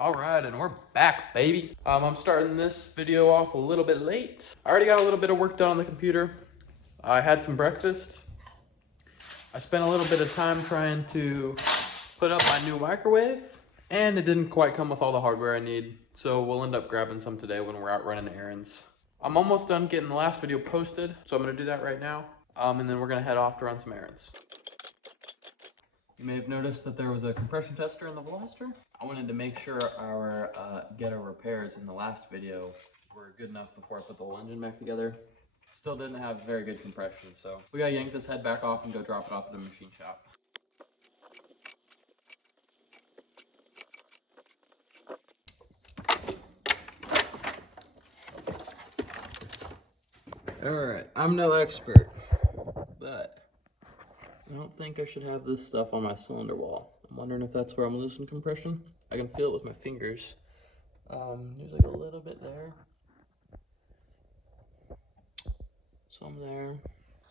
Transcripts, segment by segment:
All right, and we're back, baby. I'm starting this video off a little bit late. I already got a little bit of work done on the computer. I had some breakfast. I spent a little bit of time trying to put up my new microwave, and it didn't quite come with all the hardware I need, so we'll end up grabbing some today when we're out running errands. I'm almost done getting the last video posted, so I'm gonna do that right now, and then we're gonna head off to run some errands. You may have noticed that there was a compression tester in the blaster. I wanted to make sure our ghetto repairs in the last video were good enough before I put the whole engine back together. Still didn't have very good compression, so we gotta yank this head back off and go drop it off at the machine shop. Alright, I'm no expert, but I don't think I should have this stuff on my cylinder wall. I'm wondering if that's where I'm losing compression. I can feel it with my fingers. There's like a little bit there. Some there.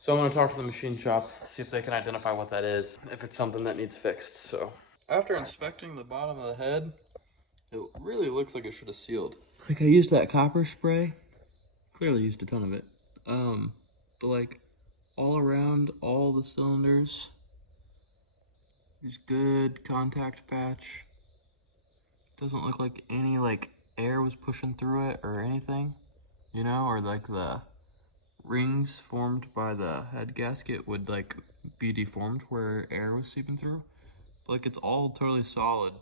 So I'm gonna talk to the machine shop, see if they can identify what that is, if it's something that needs fixed, so. After inspecting the bottom of the head, it really looks like it should have sealed. Like I used that copper spray. Clearly used a ton of it. But like, all around all the cylinders, there's good contact patch. Doesn't look like any like air was pushing through it or anything, you know, or like the rings formed by the head gasket would like be deformed where air was seeping through. But, like it's all totally solid.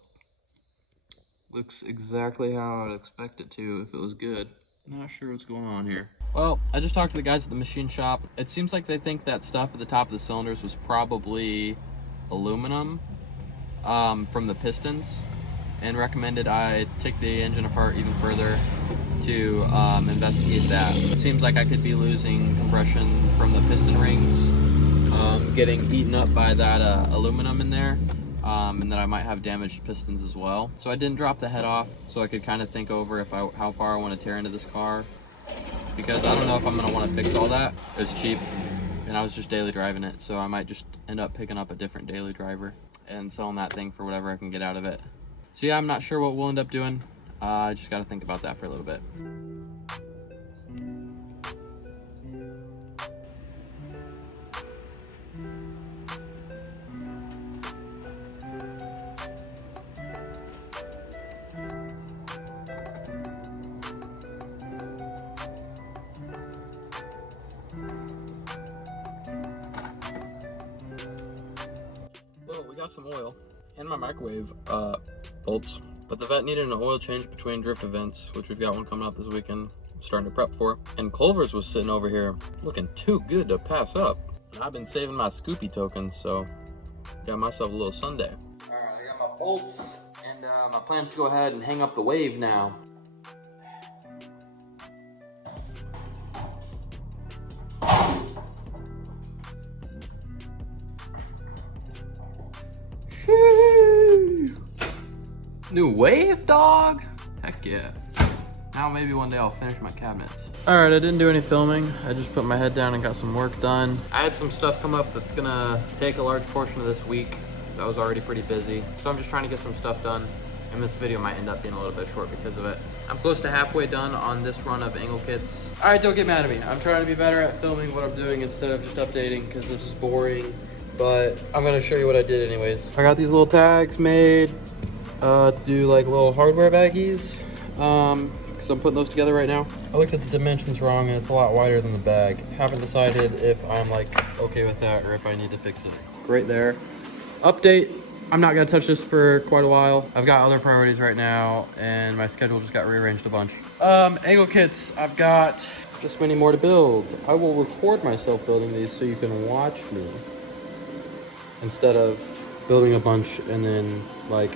Looks exactly how I'd expect it to if it was good. Not sure what's going on here. Well, I just talked to the guys at the machine shop. It seems like they think that stuff at the top of the cylinders was probably aluminum from the pistons, and recommended I take the engine apart even further to investigate that. It seems like I could be losing compression from the piston rings, getting eaten up by that aluminum in there. And that I might have damaged pistons as well. So I didn't drop the head off so I could kind of think over how far I want to tear into this car, because I don't know if I'm going to want to fix all that. It's cheap and I was just daily driving it, so I might just end up picking up a different daily driver and selling that thing for whatever I can get out of it. So yeah, I'm not sure what we'll end up doing. I just got to think about that for a little bit. We got some oil and my microwave bolts, but the vet needed an oil change between drift events, which we've got one coming up this weekend, starting to prep for. And Clover's was sitting over here looking too good to pass up. I've been saving my Scoopy tokens, so got myself a little Sunday. All right, I got my bolts, and my plan's to go ahead and hang up the wave now. New wave, dog? Heck yeah. Now maybe one day I'll finish my cabinets. All right, I didn't do any filming. I just put my head down and got some work done. I had some stuff come up that's gonna take a large portion of this week. That was already pretty busy. So I'm just trying to get some stuff done, and this video might end up being a little bit short because of it. I'm close to halfway done on this run of angle kits. All right, don't get mad at me. I'm trying to be better at filming what I'm doing instead of just updating, because this is boring. But I'm gonna show you what I did anyways. I got these little tags made to do like little hardware baggies, because I'm putting those together right now. I looked at the dimensions wrong and it's a lot wider than the bag. Haven't decided if I'm like okay with that or if I need to fix it. Right there. Update, I'm not gonna touch this for quite a while. I've got other priorities right now and my schedule just got rearranged a bunch. Angle kits, I've got this many more to build. I will record myself building these so you can watch me, instead of building a bunch and then like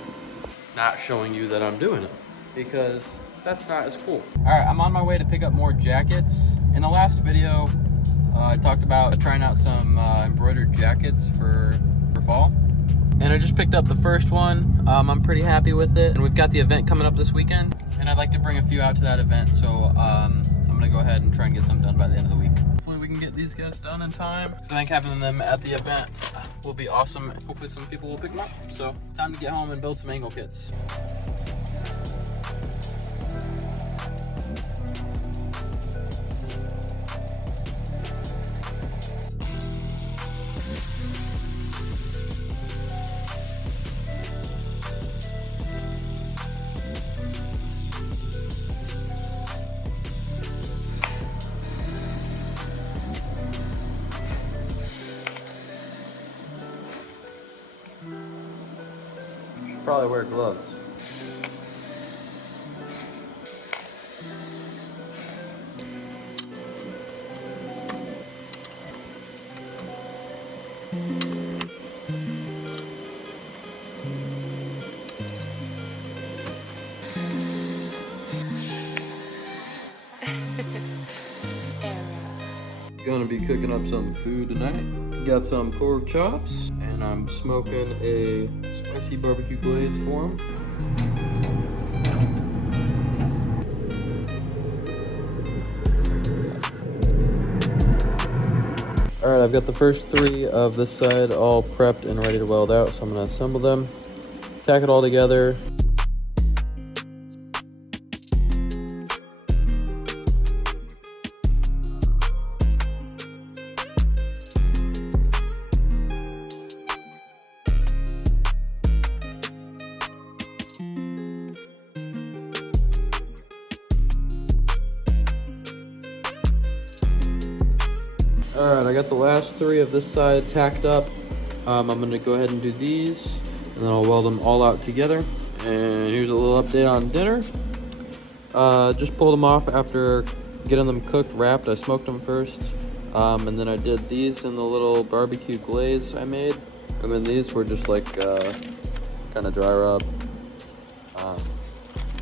not showing you that I'm doing it, because that's not as cool. All right, I'm on my way to pick up more jackets. In the last video, I talked about trying out some embroidered jackets for fall. And I just picked up the first one. I'm pretty happy with it. And we've got the event coming up this weekend, and I'd like to bring a few out to that event. So I'm gonna go ahead and try and get some done by the end of the week. Hopefully we can get these guys done in time, because I think having them at the event will be awesome. Hopefully some people will pick them up. So time to get home and build some angle kits. probably wear gloves. Gonna be cooking up some food tonight. Got some pork chops, and I'm smoking a spicy barbecue glaze for them. All right, I've got the first 3 of this side all prepped and ready to weld out, so I'm gonna assemble them, tack it all together. All right, I got the last 3 of this side tacked up. I'm gonna go ahead and do these, and then I'll weld them all out together. And here's a little update on dinner. Just pulled them off after getting them cooked, wrapped. I smoked them first, and then I did these in the little barbecue glaze I made. And then these were just like kind of dry rub.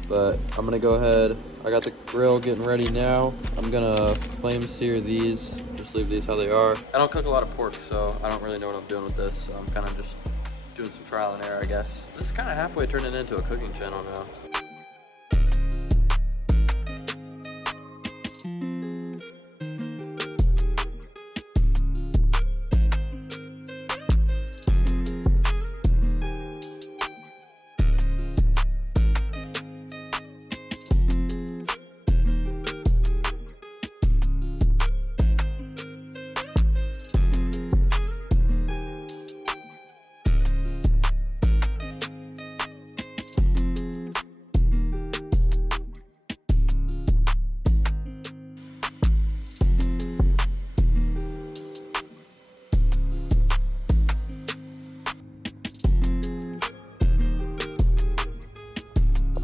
But I'm gonna go ahead. I got the grill getting ready now. I'm gonna flame sear these. Just leave these how they are. I don't cook a lot of pork, so I don't really know what I'm doing with this. So I'm kind of just doing some trial and error, I guess. This is kind of halfway turning into a cooking channel now.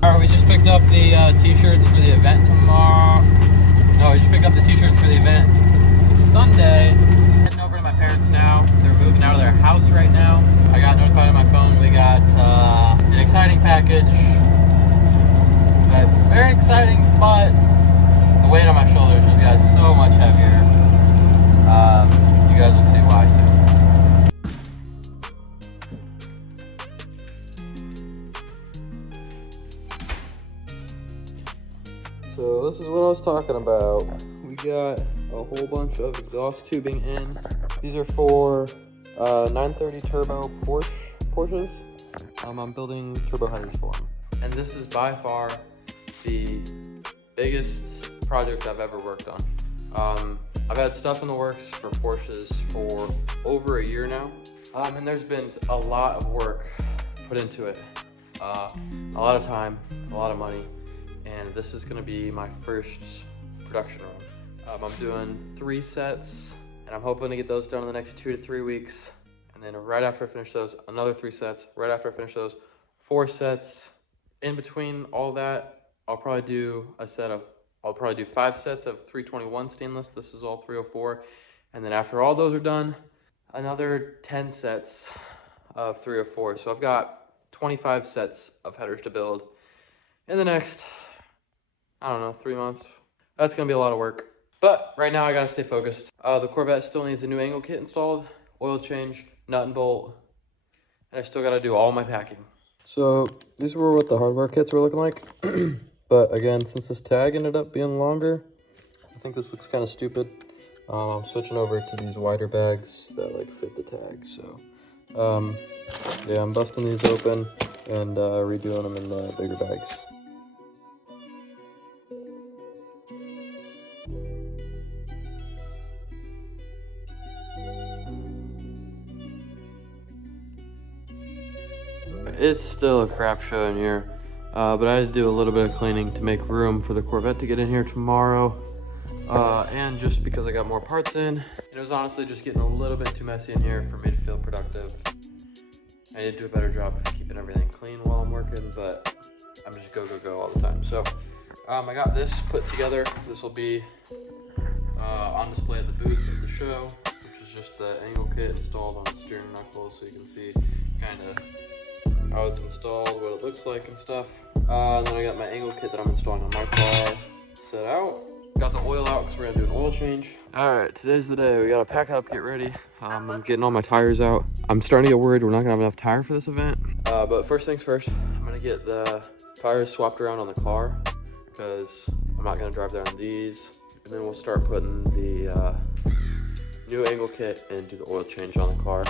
Alright, we just picked up the t-shirts for the event tomorrow. No, we just picked up the t-shirts for the event Sunday. Heading over to my parents now. They're moving out of their house right now. I got notified on my phone we got an exciting package. That's very exciting, but the weight on my shoulders just got so much heavier. You guys will see why soon. So this is what I was talking about. We got a whole bunch of exhaust tubing in. These are for 930 turbo Porsches. I'm building turbo headers for them. And this is by far the biggest project I've ever worked on. I've had stuff in the works for Porsches for over a year now. And there's been a lot of work put into it. A lot of time, a lot of money. And this is gonna be my first production run. I'm doing 3 sets, and I'm hoping to get those done in the next 2 to 3 weeks. And then right after I finish those, another 3 sets. Right after I finish those, 4 sets. In between all that, I'll probably do 5 sets of 321 stainless. This is all 304. And then after all those are done, another 10 sets of 304. So I've got 25 sets of headers to build in the next, I don't know, 3 months. That's gonna be a lot of work. But right now I gotta stay focused. The Corvette still needs a new angle kit installed, oil change, nut and bolt, and I still gotta do all my packing. So these were what the hardware kits were looking like. But again, since this tag ended up being longer, I think this looks kind of stupid. I'm switching over to these wider bags that like fit the tag. So yeah, I'm busting these open and redoing them in the bigger bags. It's still a crap show in here, but I had to do a little bit of cleaning to make room for the Corvette to get in here tomorrow, and just because I got more parts in. It was honestly just getting a little bit too messy in here for me to feel productive. I need to do a better job of keeping everything clean while I'm working, but I'm just go all the time. So I got this put together. This will be on display at the booth of the show, which is just the angle kit installed on the steering knuckle, so you can see kind of how it's installed, what it looks like and stuff. And then I got my angle kit that I'm installing on my car set out. Got the oil out because we're gonna do an oil change. All right, today's the day. We gotta pack up, get ready. I'm getting all my tires out. I'm starting to get worried we're not gonna have enough tire for this event. But first things first, I'm gonna get the tires swapped around on the car because I'm not gonna drive there on these. And then we'll start putting the new angle kit and do the oil change on the car.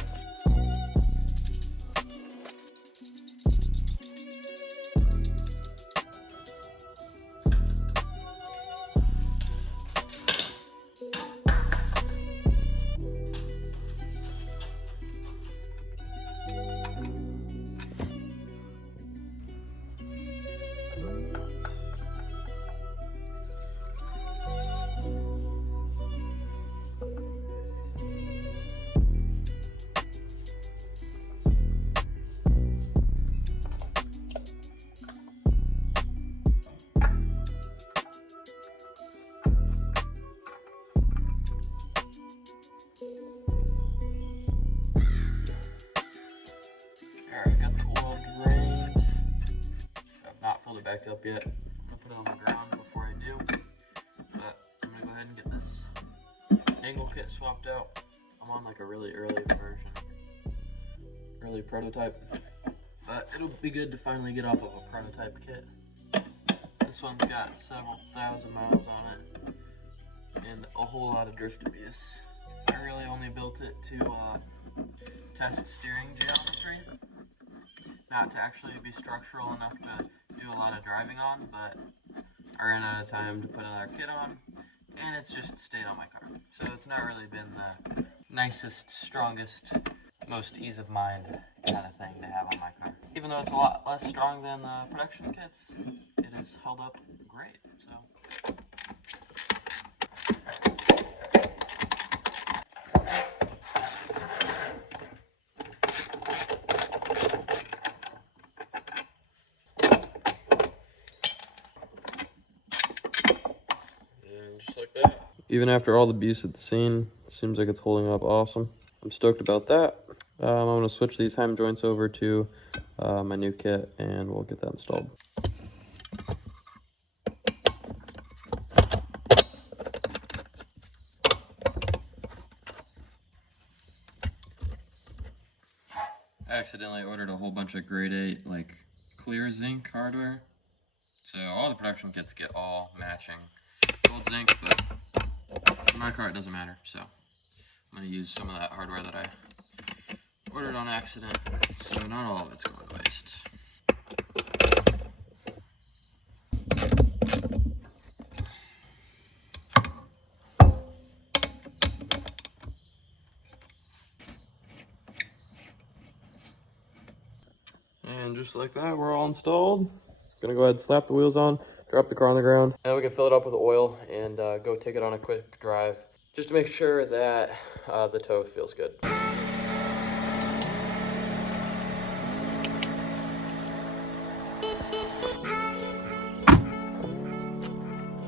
Back up yet. I'm gonna put it on the ground before I do, but I'm gonna go ahead and get this angle kit swapped out. I'm on like a really early version, early prototype, but it'll be good to finally get off of a prototype kit. This one's got several thousand miles on it and a whole lot of drift abuse. I really only built it to test steering geometry, not to actually be structural enough to do a lot of driving on, but I ran out of time to put another kit on, and it's just stayed on my car. So it's not really been the nicest, strongest, most ease of mind kind of thing to have on my car. Even though it's a lot less strong than the production kits, it has held up great, so. Even after all the abuse it's seen, it seems like it's holding up awesome. I'm stoked about that. I'm gonna switch these Heim joints over to my new kit and we'll get that installed. I accidentally ordered a whole bunch of grade 8 like clear zinc hardware. So all the production kits get all matching gold zinc, but for my car it doesn't matter, so I'm going to use some of that hardware that I ordered on accident, so not all of it's going to waste. And just like that, we're all installed. Gonna go ahead and slap the wheels on, drop the car on the ground, and we can fill it up with oil and go take it on a quick drive just to make sure that the tow feels good.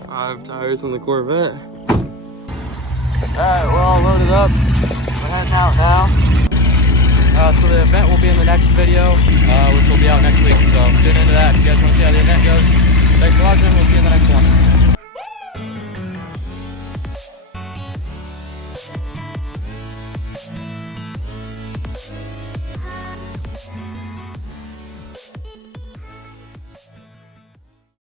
5 tires on the Corvette. Alright, we're all loaded up. We're heading out now. So the event will be in the next video, which will be out next week. So tune into that if you guys want to see how the event goes. Thanks for watching. We'll see you in the next one.